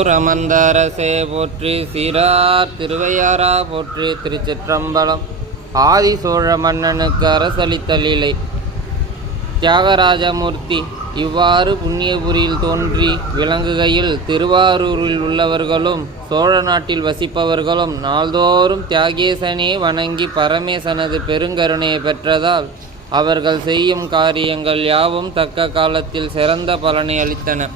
திருநானூர் போற்றி சீரார் திருவையாரா போற்றி திருச்சிற்றம்பலம் ஆதி சோழ மன்னனுக்கு அரசளித்தலிலை தியாகராஜமூர்த்தி இவ்வாறு புண்ணியபுரியில் தோன்றி விளங்குகையில் திருவாரூரில் உள்ளவர்களும் சோழ நாட்டில் வசிப்பவர்களும் நாள்தோறும் தியாகேசனே வணங்கி பரமேசனது பெருங்கருணையை பெற்றதால் அவர்கள் செய்யும் காரியங்கள் யாவும் தக்க காலத்தில் சிறந்த பலனை அளித்தன.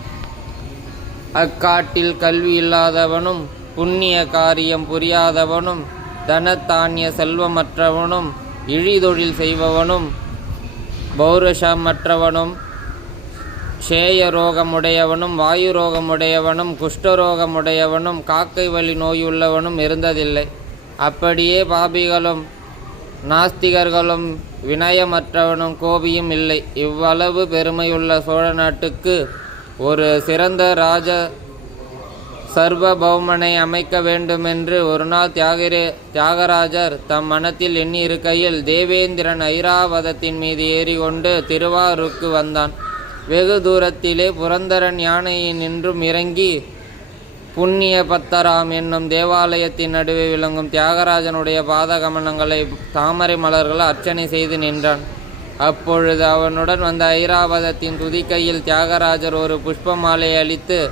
அக்காட்டில் கல்வி இல்லாதவனும் புண்ணிய காரியம் புரியாதவனும் தனத்தானிய செல்வமற்றவனும் இழிதொழில் செய்பவனும் பௌரஷமற்றவனும் ஷேய ரோகமுடையவனும் வாயு ரோகமுடையவனும் குஷ்டரோகமுடையவனும் காக்கை வழி நோயுள்ளவனும் இருந்ததில்லை. அப்படியே பாபிகளும் நாஸ்திகர்களும் வினயமற்றவனும் கோபியும் இல்லை. இவ்வளவு பெருமையுள்ள சோழ நாட்டுக்கு ஒரு சிறந்த ராஜ சர்வபௌமனை அமைக்க வேண்டுமென்று ஒரு நாள் தியாகரே தியாகராஜர் தம் மனத்தில் எண்ணி இருக்கையில் தேவேந்திரன் ஐராவதத்தின் மீது ஏறிக்கொண்டு திருவாரூருக்கு வந்தான். வெகு தூரத்திலே புரந்தரன் யானையின் நின்றும் இறங்கி புண்ணிய பத்தராம் என்னும் தேவாலயத்தின் நடுவே விளங்கும் தியாகராஜனுடைய பாதகமனங்களை தாமரை மலர்கள் அர்ச்சனை செய்து நின்றான். அப்பொழுது அவனுடன் வந்த ஐராவதத்தின் துதிக்கையில் தியாகராஜர் ஒரு புஷ்ப மாலையை அளித்து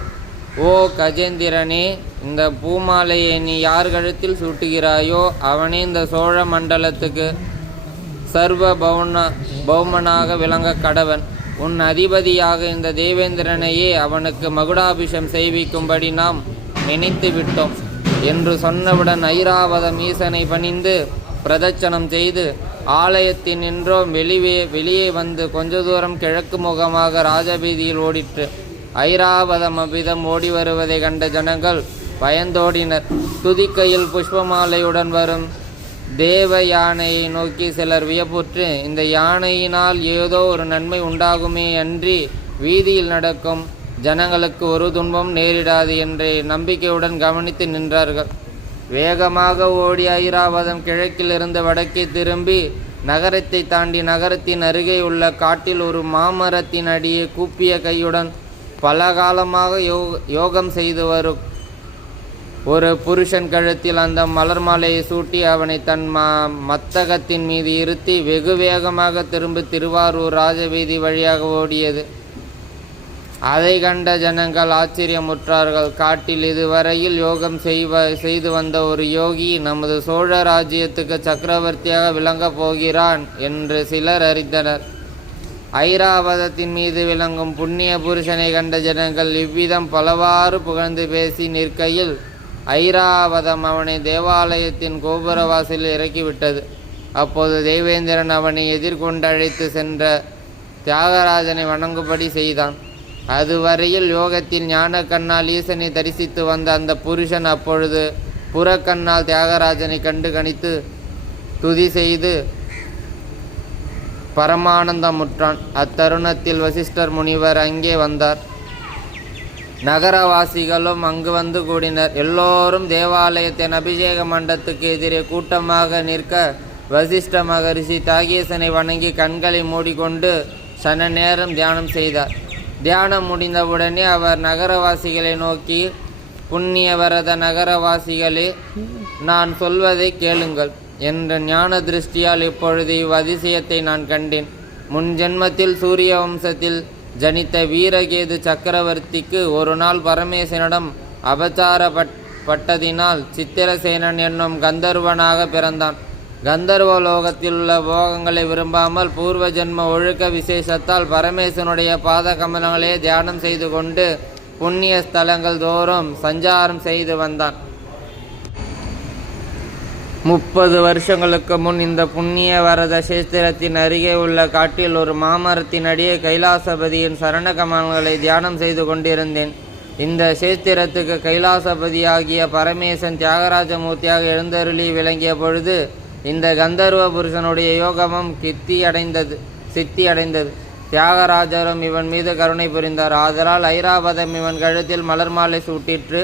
ஓ கஜேந்திரனே இந்த பூமாலையை நீ யார் கழுத்தில் சூட்டுகிறாயோ அவனே இந்த சோழ மண்டலத்துக்கு சர்வ பௌன பௌமனாக விளங்க கடவன். உன் அதிபதியாக இந்த தேவேந்திரனையே அவனுக்கு மகுடாபிஷம் செய்விக்கும்படி நாம் நினைத்து விட்டோம் என்று சொன்னவுடன் ஐராவதம் ஈசனை பணிந்து பிரதட்சணம் செய்து ஆலயத்தின் நின்றோ வெளியே வெளியே வந்து கொஞ்ச தூரம் கிழக்கு முகமாக ராஜபீதியில் ஓடிற்று. ஐராவதம் அவ்விதம் ஓடி வருவதை கண்ட ஜனங்கள் பயந்தோடினர். துதிக்கையில் புஷ்பமாலையுடன் வரும் தேவ யானையை நோக்கி சிலர் வியப்புற்று இந்த யானையினால் ஏதோ ஒரு நன்மை உண்டாகுமே அன்றி வீதியில் நடக்கும் ஜனங்களுக்கு ஒரு துன்பம் நேரிடாது என்ற நம்பிக்கையுடன் கவனித்து நின்றார்கள். வேகமாக ஓடி ஐராவதம் கிழக்கிலிருந்து வடக்கே திரும்பி நகரத்தை தாண்டி நகரத்தின் அருகே உள்ள காட்டில் ஒரு மாமரத்தின் அடியே கூப்பிய கையுடன் பல காலமாக யோ யோகம் செய்து வரும். ஒரு புருஷன் கழுத்தில் அந்த மலர் மாலையை சூட்டி அவனை தன் ம மத்தகத்தின் மீது இருத்தி வெகு வேகமாக திரும்ப திருவாரூர் ராஜவீதி வழியாக ஓடியது. அதை கண்ட ஜனங்கள் ஆச்சரியமுற்றார்கள். காட்டில் இதுவரையில் யோகம் செய்வ செய்து வந்த ஒரு யோகி நமது சோழ ராஜ்யத்துக்கு சக்கரவர்த்தியாக விளங்கப் போகிறான் என்று சிலர் அறிந்தனர். ஐராவதத்தின் மீது விளங்கும் புண்ணிய புருஷனை கண்ட ஜனங்கள் இவ்விதம் பலவாறு புகழ்ந்து பேசி நிற்கையில் ஐராவதம் அவனை தேவாலயத்தின் கோபுரவாசலில் இறக்கிவிட்டது. அப்போது தேவேந்திரன் அவனை எதிர்கொண்டழைத்து சென்ற தியாகராஜனை வணங்கும்படி செய்தான். அதுவரையில் யோகத்தில் ஞான கண்ணால் ஈசனை தரிசித்து வந்த அந்த புருஷன் அப்பொழுது புறக்கண்ணால் தியாகராஜனை கண்டு கணித்து துதி செய்து பரமானந்தமுற்றான். அத்தருணத்தில் வசிஷ்டர் முனிவர் அங்கே வந்தார். நகரவாசிகளும் அங்கு வந்து கூடினர். எல்லோரும் தேவாலயத்தின் அபிஷேக மண்டத்துக்கு எதிரே கூட்டமாக நிற்க வசிஷ்ட மகரிஷி தாகேசனை வணங்கி கண்களை மூடிக்கொண்டு சன நேரம் தியானம் செய்தார். தியானம் முடிந்தவுடனே அவர் நகரவாசிகளை நோக்கி புண்ணியவரத நகரவாசிகளே நான் சொல்வதை கேளுங்கள் என்ற ஞான திருஷ்டியால் இப்பொழுது இவ்வதிசயத்தை நான் கண்டேன். முன் ஜென்மத்தில் சூரிய வம்சத்தில் ஜனித்த வீரகேது சக்கரவர்த்திக்கு ஒரு நாள் பரமேசனிடம் அபச்சாரப்பட்டதினால் சித்திரசேனன் என்னும் கந்தர்வனாக பிறந்தான். கந்தர்வ லோகத்தில் உள்ள போகங்களை விரும்பாமல் பூர்வ ஜென்ம ஒழுக்க விசேஷத்தால் பரமேசனுடைய பாத கமலங்களே தியானம் செய்து கொண்டு புண்ணிய ஸ்தலங்கள் தோறும் சஞ்சாரம் செய்து வந்தான். முப்பது வருஷங்களுக்கு முன் இந்த புண்ணிய வரத சேஸ்திரத்தின் அருகே உள்ள காட்டில் ஒரு மாமரத்தின் அடியே கைலாசபதியின் சரண கமலங்களை தியானம் செய்து கொண்டிருந்தேன். இந்த சேஸ்திரத்துக்கு கைலாசபதியாகிய பரமேசன் தியாகராஜமூர்த்தியாக எழுந்தருளி விளங்கிய பொழுது இந்த கந்தர்வ புருஷனுடைய யோகமும் கித்தி அடைந்தது சித்தி அடைந்தது. தியாகராஜரும் இவன் மீது கருணை புரிந்தார். ஆதலால் ஐராவதம் இவன் கழுத்தில் மலர் மாலை சூட்டிற்று.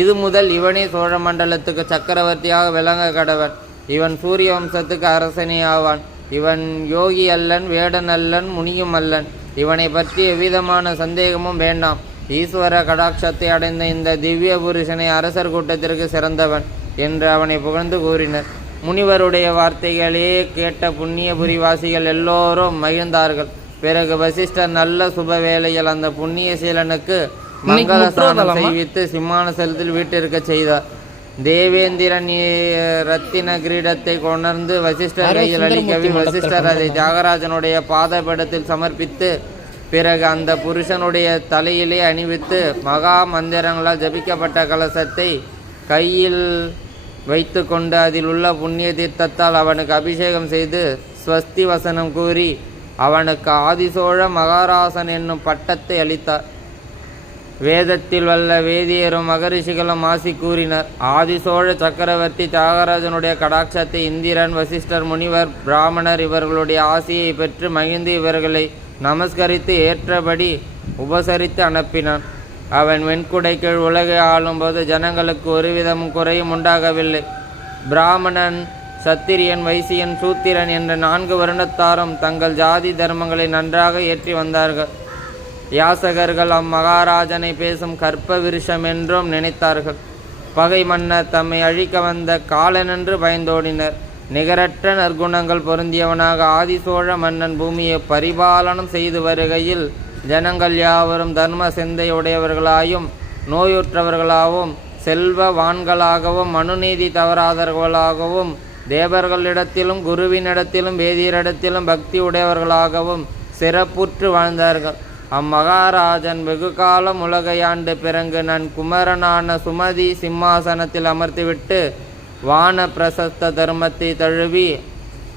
இது முதல் இவனே சோழ மண்டலத்துக்கு சக்கரவர்த்தியாக விளங்க கடவன். இவன் சூரிய வம்சத்துக்கு அரசனே ஆவான் இவன் யோகி அல்லன் வேடன் அல்லன் முனியும் அல்லன். இவனை பற்றி எவ்விதமான சந்தேகமும் வேண்டாம். ஈஸ்வர கடாட்சத்தை அடைந்த இந்த திவ்ய புருஷனை அரசர் கூட்டத்திற்கு சிறந்தவன் என்று அவனை புகழ்ந்து கூறினர். முனிவருடைய வார்த்தைகளே கேட்ட புண்ணியபுரிவாசிகள் எல்லோரும் மகிழ்ந்தார்கள். பிறகு வசிஷ்டர் நல்ல சுப வேளையில் அந்த புண்ணிய சீலனுக்கு மங்கள ஸ்நானம் செய்வித்து சிம்மாசனத்தில் வீட்டிற்கு செய்தார். தேவேந்திரன் ரத்தின கிரீடத்தை கொணர்ந்து வசிஷ்டர் கையில் அளிக்கவே வசிஷ்டர் அதை தியாகராஜனுடைய பாதபீடத்தில் சமர்ப்பித்து பிறகு அந்த புருஷனுடைய தலையிலே அணிவித்து மகா மந்திரங்களால் ஜபிக்கப்பட்ட கலசத்தை கையில் வைத்துக்கொண்டு அதில் உள்ள புண்ணிய தீர்த்தத்தால் அவனுக்கு அபிஷேகம் செய்து ஸ்வஸ்தி வசனம் கூறி அவனுக்கு ஆதிசோழ மகாராசன் என்னும் பட்டத்தை அளித்தார் வேதத்தில் வல்ல வேதியரும் மகரிஷிகளும் ஆசி கூறினர். ஆதிசோழ சக்கரவர்த்தி தியாகராஜனுடைய கடாட்சத்தை இந்திரன் வசிஷ்டர் முனிவர் பிராமணர் இவர்களுடைய ஆசியை பெற்று மகிழ்ந்து இவர்களை நமஸ்கரித்து ஏற்றபடி உபசரித்து அனுப்பினான். அவன் வெண்குடைக்குள் உலகை ஆளும்போது ஜனங்களுக்கு ஒருவிதமும் குறையும் உண்டாகவில்லை. பிராமணன் சத்திரியன் வைசியன் சூத்திரன் என்ற நான்கு வருடத்தாரும் தங்கள் ஜாதி தர்மங்களை நன்றாக ஏற்றி வந்தார்கள். யாசகர்கள் அம்மகாராஜனை பேசும் கற்ப விருஷம் என்றும் நினைத்தார்கள். பகை மன்னர் தம்மை அழிக்க வந்த காலனென்று பயந்தோடினர். நிகரற்ற நற்குணங்கள் பொருந்தியவனாக ஆதிசோழ மன்னன் பூமியை பரிபாலனம் செய்து வருகையில் ஜனங்கள் யாவரும் தர்ம சிந்தையுடையவர்களாயும் நோயுற்றவர்களாகவும் செல்வவான்களாகவும் மனுநீதி தவறாதவர்களாகவும் தேவர்களிடத்திலும் குருவினிடத்திலும் வேதியரிடத்திலும் பக்தி உடையவர்களாகவும் சிறப்புற்று வாழ்ந்தார்கள். அம்மகாராஜன் வெகு காலம் உலகையாண்டு பிறகு நன் குமரனான சுமதி சிம்மாசனத்தில் அமர்த்திவிட்டு வான பிரசஸ்த தர்மத்தை தழுவி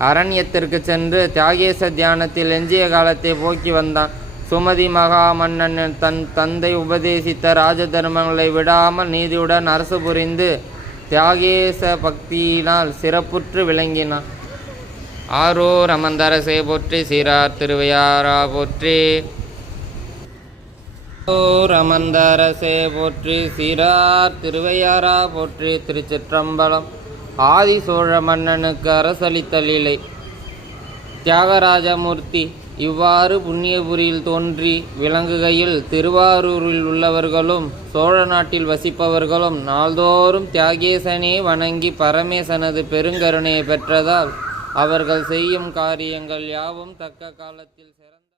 அரண்யத்திற்கு சென்று தியாகேச தியானத்தில் எஞ்சிய காலத்தை போக்கி வந்தான். சுமதி மகா மன்னன் தன் தந்தை உபதேசித்த ராஜ தர்மங்களை விடாமல் நீதியுடன் அரசு புரிந்து தியாகேச பக்தியினால் சிறப்புற்று விளங்கினான். ஆரோர் அமர்ந்தரசை போற்றி சீரார் திருவையாரா போற்றி. ஓர் அமர்ந்தரசே போற்றி சீரார் திருவையாரா போற்றி. திருச்சிற்றம்பலம் ஆதி சோழ மன்னனுக்கு அரசளித்த லீலை. தியாகராஜமூர்த்தி இவ்வாறு புண்ணியபுரியில் தோன்றி விளங்குகையில் திருவாரூரில் உள்ளவர்களும் சோழ நாட்டில் வசிப்பவர்களும் நாள்தோறும் தியாகேசனே வணங்கி பரமேசனது பெருங்கருணையை பெற்றதால் அவர்கள் செய்யும் காரியங்கள் யாவும் தக்க காலத்தில்